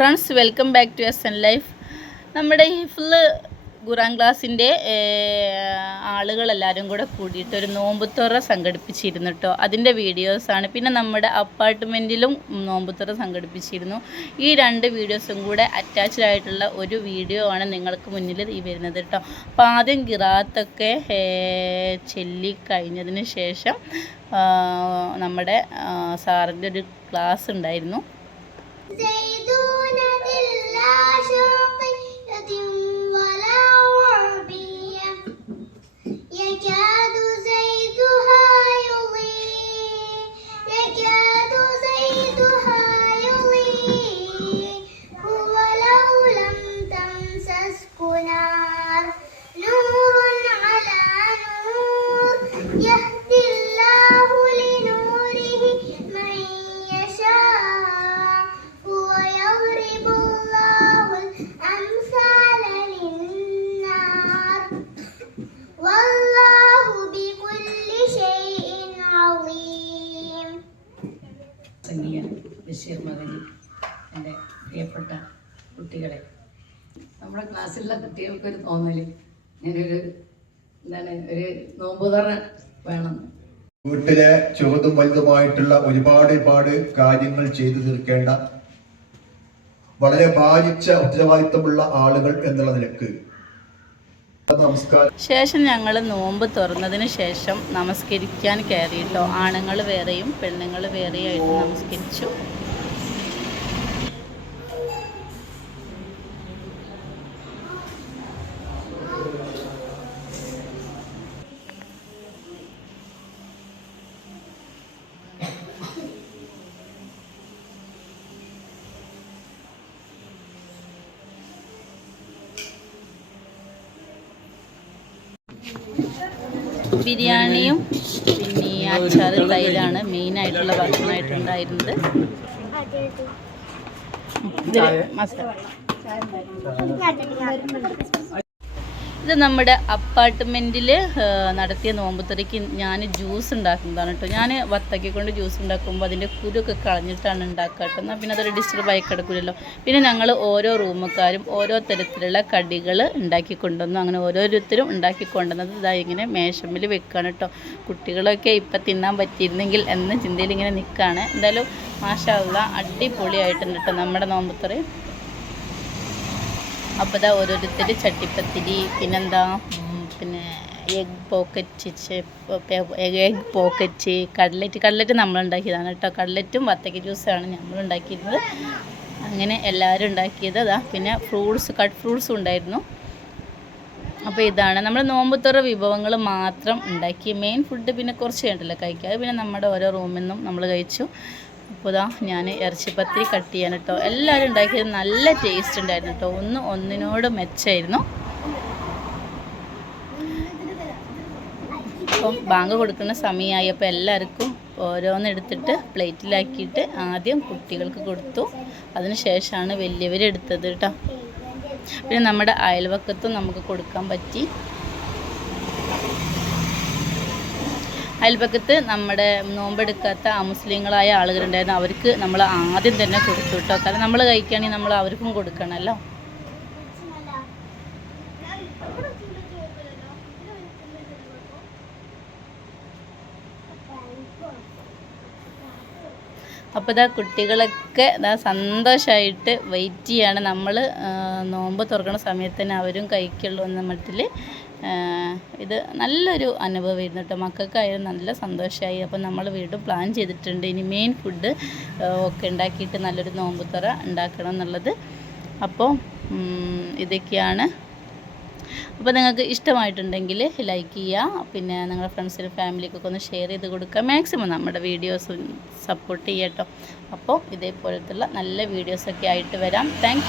Friends, welcome back to S N life. നമ്മുടെ ഹിഫ്ള് ഖുറാൻ ക്ലാസ്സിൻ്റെ ആളുകളെല്ലാവരും കൂടെ കൂടിയിട്ട് ഒരു നോമ്പുത്തുറ സംഘടിപ്പിച്ചിരുന്നു കേട്ടോ. അതിൻ്റെ വീഡിയോസാണ്. പിന്നെ നമ്മുടെ അപ്പാർട്ട്മെൻറ്റിലും നോമ്പുത്തുറ സംഘടിപ്പിച്ചിരുന്നു. ഈ രണ്ട് വീഡിയോസും കൂടെ അറ്റാച്ച്ഡ് ആയിട്ടുള്ള ഒരു വീഡിയോ ആണ് നിങ്ങൾക്ക് മുന്നിൽ ഈ വരുന്നത് കേട്ടോ. അപ്പോൾ ആദ്യം ഖിറാത്തൊക്കെ ചൊല്ലി കഴിഞ്ഞതിന് ശേഷം നമ്മുടെ സാറിൻ്റെ ഒരു ക്ലാസ് ഉണ്ടായിരുന്നു. ബഷീർ മകനി, എൻ്റെ പ്രിയപ്പെട്ട കുട്ടികളെ, നമ്മുടെ ക്ലാസ്സിലുള്ള കുട്ടികൾക്കൊരു തോന്നല് ഞാനൊരു ഒരു നോമ്പുതുറ വേണം. വീട്ടിലെ ചെറുതും വലുതുമായിട്ടുള്ള ഒരുപാട് കാര്യങ്ങൾ ചെയ്തു തീർക്കേണ്ട വളരെ ഭാരിച്ച ഉത്തരവാദിത്തമുള്ള ആളുകൾ എന്നുള്ള നിലക്ക് നമസ്കാരം. ശേഷം ഞങ്ങൾ നോമ്പ് തുറന്നതിന് ശേഷം നമസ്കരിക്കാൻ കയറിയിട്ടോ. ആണുങ്ങൾ വേറെയും പെണ്ണുങ്ങൾ വേറെയായിട്ട് നമസ്കരിച്ചു. ബിരിയാണിയും പിന്നെ അച്ചാർ തൈരാണ് മെയിനായിട്ടുള്ള ഭക്ഷണമായിട്ടുണ്ടായിരുന്നത്. ഇത് നമ്മുടെ അപ്പാർട്ട്മെൻറ്റിൽ നടത്തിയ നോമ്പുതുറയ്ക്ക് ഞാൻ ജ്യൂസ് ഉണ്ടാക്കുന്നതാണ് കേട്ടോ. ഞാൻ വത്തക്ക കൊണ്ട് ജ്യൂസ് ഉണ്ടാക്കുമ്പോൾ അതിൻ്റെ കുരുവൊക്കെ കളഞ്ഞിട്ടാണ് ഉണ്ടാക്കുക കേട്ടോ. എന്നാൽ പിന്നെ അതൊരു ഡിസ്റ്റർബ് ആയി കിടക്കില്ലല്ലോ. പിന്നെ ഞങ്ങൾ ഓരോ റൂമുകാരും ഓരോ തരത്തിലുള്ള കടികൾ ഉണ്ടാക്കി കൊണ്ടുവന്നു. അങ്ങനെ ഓരോരുത്തരും ഉണ്ടാക്കി കൊണ്ടുവന്നത് ഇതാ ഇങ്ങനെ മേശമ്മിൽ വെക്കുകയാണ് കേട്ടോ. കുട്ടികളൊക്കെ ഇപ്പം തിന്നാൻ പറ്റിയിരുന്നെങ്കിൽ എന്ന ചിന്തയിൽ ഇങ്ങനെ നിൽക്കുകയാണ്. എന്തായാലും മാഷാ അല്ലാഹ് അടിപൊളിയായിട്ടുണ്ട് കേട്ടോ നമ്മുടെ നോമ്പുതുറ. അപ്പോൾ ഇതാ ഓരോരുത്തർ ചട്ടിപ്പത്തിരി, പിന്നെന്താ പിന്നെ എഗ് പോക്കറ്റ് കട്ലറ്റ് നമ്മളുണ്ടാക്കിയതാണ് കേട്ടോ. കട്ലറ്റും വത്തക്ക ജ്യൂസാണ് നമ്മളുണ്ടാക്കിയിരുന്നത്. അങ്ങനെ എല്ലാവരും ഉണ്ടാക്കിയത് അതാ. പിന്നെ കട്ട് ഫ്രൂട്ട്സും ഉണ്ടായിരുന്നു. അപ്പോൾ ഇതാണ് നമ്മൾ നോമ്പുതുറ വിഭവങ്ങൾ മാത്രം ഉണ്ടാക്കി. മെയിൻ ഫുഡ് പിന്നെ കുറച്ച് കഴിഞ്ഞിട്ടല്ലേ കഴിക്കുക. അത് പിന്നെ നമ്മുടെ ഓരോ റൂമിൽ നിന്നും നമ്മൾ കഴിച്ചു. അപ്പോൾ ഇതാ ഞാൻ ഇറച്ചിപ്പത്തിരി കട്ട് ചെയ്യാൻ കേട്ടോ. എല്ലാവരും ഉണ്ടാക്കിയത് നല്ല ടേസ്റ്റ് ഉണ്ടായിരുന്നു കേട്ടോ. ഒന്നിനോട് മെച്ചമായിരുന്നു. അപ്പം ബാങ്ക് കൊടുക്കുന്ന സമയമായി. അപ്പോൾ എല്ലാവർക്കും ഓരോന്നെടുത്തിട്ട് പ്ലേറ്റിലാക്കിയിട്ട് ആദ്യം കുട്ടികൾക്ക് കൊടുത്തു. അതിന് ശേഷമാണ് വലിയവരെടുത്തത് കേട്ടോ. പിന്നെ നമ്മുടെ അയൽവക്കത്തും നമുക്ക് കൊടുക്കാൻ പറ്റി. അയൽപക്കത്ത് നമ്മുടെ നോമ്പെടുക്കാത്ത അമുസ്ലിങ്ങളായ ആളുകളുണ്ടായിരുന്നു. അവർക്ക് നമ്മൾ ആദ്യം തന്നെ കൊടുത്തു കേട്ടോ. കാരണം നമ്മൾ കഴിക്കുകയാണെങ്കിൽ നമ്മൾ അവർക്കും കൊടുക്കണമല്ലോ. അപ്പോൾ ഇതാ കുട്ടികളൊക്കെ ഇതാ സന്തോഷമായിട്ട് വെയിറ്റ് ചെയ്യാണ്. നമ്മൾ നോമ്പ് തുറക്കുന്ന സമയത്ത് തന്നെ അവരും കഴിക്കുള്ളൂ എന്ന മട്ടിൽ ഇത് നല്ലൊരു അനുഭവമായിരുന്നു കേട്ടോ. മക്കൾക്കായാലും നല്ല സന്തോഷമായി. അപ്പോൾ നമ്മൾ വീണ്ടും പ്ലാൻ ചെയ്തിട്ടുണ്ട് ഇനി മെയിൻ ഫുഡ് ഒക്കെ ഉണ്ടാക്കിയിട്ട് നല്ലൊരു നോമ്പുതുറ ഉണ്ടാക്കണം എന്നുള്ളത്. അപ്പോൾ ഇതൊക്കെയാണ്. അപ്പോൾ നിങ്ങൾക്ക് ഇഷ്ടമായിട്ടുണ്ടെങ്കിൽ ലൈക്ക് ചെയ്യുക. പിന്നെ നിങ്ങളുടെ ഫ്രണ്ട്സിനും ഫാമിലിക്കൊക്കെ ഒന്ന് ഷെയർ ചെയ്ത് കൊടുക്കുക. മാക്സിമം നമ്മുടെ വീഡിയോസ് സപ്പോർട്ട് ചെയ്യുക കേട്ടോ. അപ്പോൾ ഇതേപോലത്തുള്ള നല്ല വീഡിയോസൊക്കെ ആയിട്ട് വരാം. താങ്ക്